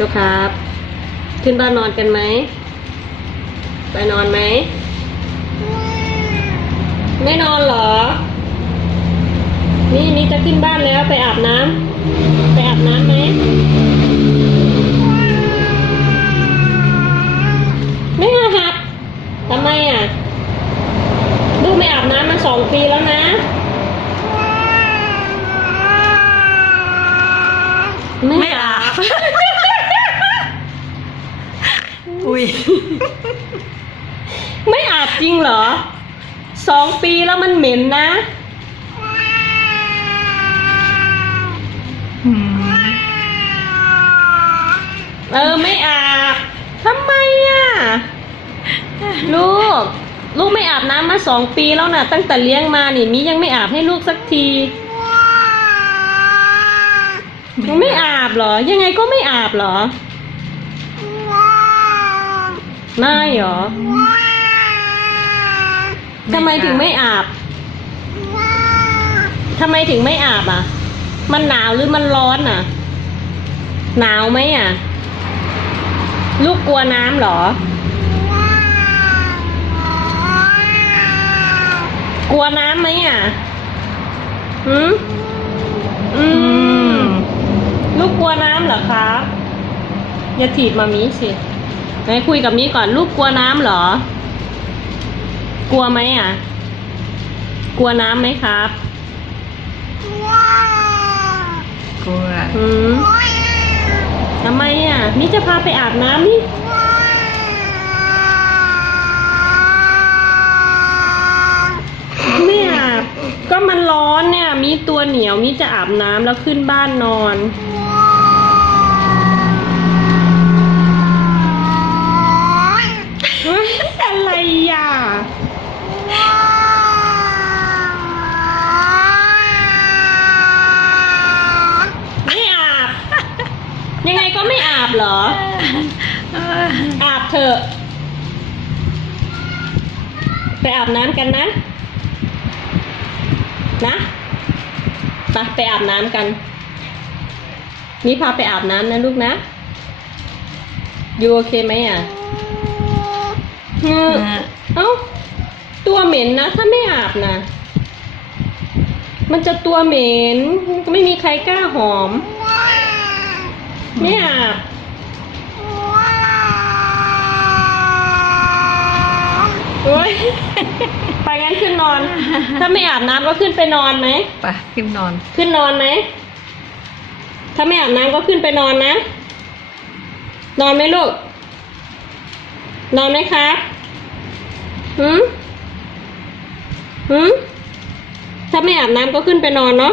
ลูกครับ ขึ้นบ้านนอนกันไหม ไปนอนไหม ไม่นอนเหรอ นี่นี่จะขึ้นบ้านแล้วไปอาบน้ำไปอาบน้ำไหมไม่อาบทำไมอะลูกไม่อาบน้ำมาสองปีแล้วนะไม่อาบ ไม่อาบจริงเหรอสองปีแล้วมันเหม็นนะเออไม่อาบทำไมอะลูก ลูกไม่อาบน้ำมาสองปีแล้วนะตั้งแต่เลี้ยงมานี่มิยังไม่อาบให้ลูกสักทีไม่อาบเหรอ ยังไงก็ไม่อาบเหรอ ไม่เหรอทำไมถึงไม่อาบทำไมถึงไม่อาบอะ มันหนาวหรือมันร้อนอะ หนาวไหมอะ ลูกกลัวน้ำเหรอ กลัวน้ำไหมอะหืมอือืมมลูกกลัวน้ำเหรอครับ อย่าถีบมามีสิ ไหนคุยกับมีก่อนลูกกลัวน้ำเหรอ กลัวไหมอะ กลัวน้ำไหมครับ กลัวหืมทำไมอะ นี่จะพาไปอาบน้ำนี่ ไม่อาบ ก็มันร้อนเนี่ย มีตัวเหนียวมีจะอาบน้ำแล้วขึ้นบ้านนอน เฮ้ยอะไรอะ ไม่อาบ ยังไงก็ไม่อาบเหรอเอออาบเถอะ ไปอาบน้ำกันนะ นะไปไปอาบน้ำกัน นี่พาไปอาบน้ำนะลูกนะ อยู่โอเคไหมอะเออเอ้า ตัวเหม็นนะ ถ้าไม่อาบนะ มันจะตัวเหม็นก็ไม่มีใครกล้าหอม ไม่อาบโอ๊ยไปงั้นขึ้นนอน ถ้าไม่อาบน้ำก็ขึ้นไปนอนไหมไปขึ้นนอน ขึ้นนอนไหมถ้าไม่อาบน้ำก็ขึ้นไปนอนนะ นอนไหมลูก นอนไหมครับหืมหืมถ้าไม่อาบน้ำก็ขึ้นไปนอนเนาะ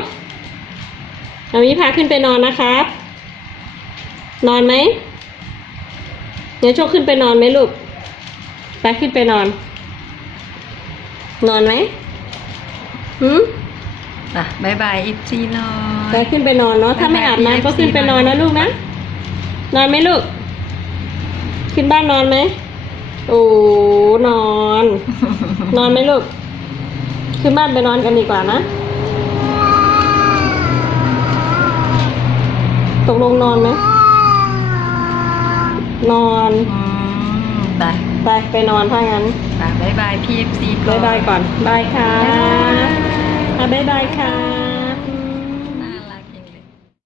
เอานี้พาขึ้นไปนอนนะครับ นอนไหมเดี๋ยวโชคขึ้นไปนอนไหมลูก ไปขึ้นไปนอน นอนไหมหืมอะบายบายอีฟซีหน่อไปยขึ้นไปนอนเนาะ ถ้าไม่อาบน้ำก็ขึ้นไปนอนนะลูกนะ นอนไหมลูก ขึ้นบ้านนอนไหม โอ้ นอน นอนไหมลูก ขึ้นบ้านไปนอนกันดีกว่านะตกลงนอนไหม นอนอืมไปไปไปนอนถ้างั้นไปบายบายพี่เอฟซีก่อนบายบายก่อนบายค่ะบ๊ายบายอะบายบายค่ะ